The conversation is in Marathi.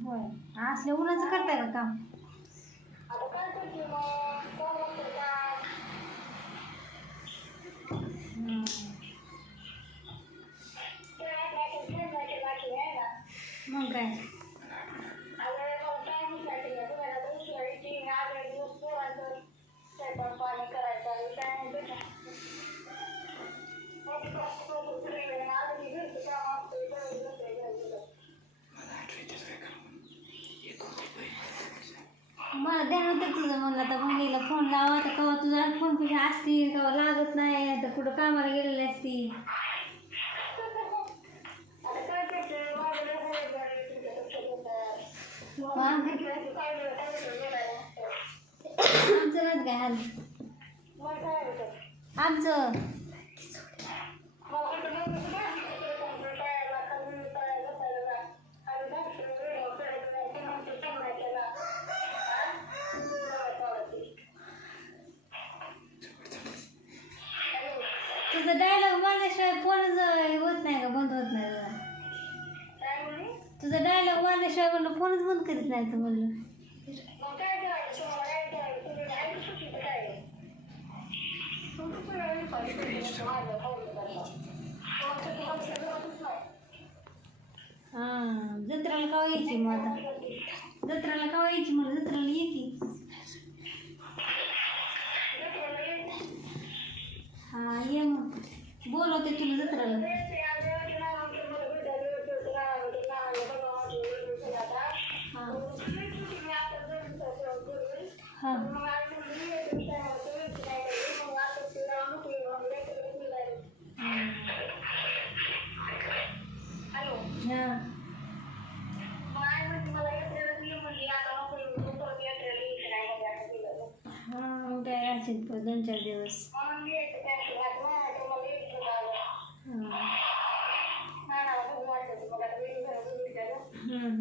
होय. असल्या उन्हाचं करताय का काम? हम्म. मग काय? मला ध्यान होतं तुझं, म्हणलं आता बहिणीला फोन लावा, तर कवा तुझा फोन कुठे असती, कवा लागत नाही, तर कुठं कामाला गेलेली असती. आमचं नाहीत काय हाल. आमचं तुझं डायलॉग मारल्याशिवाय फोनच होत नाही का, बंद होत नाही तुझा. तुझा डायलॉग मारल्याशिवाय म्हणलं फोनच बंद करीत नाही तर म्हणलं. हां, जत्राला कवा यायची मग आता? जत्राला कवा यायची म्हणलं, जत्राला ये की. हां ये मग, बोलवते तुला जत्राला. हां हां. हां काय असेल 2-4 दिवस. हां.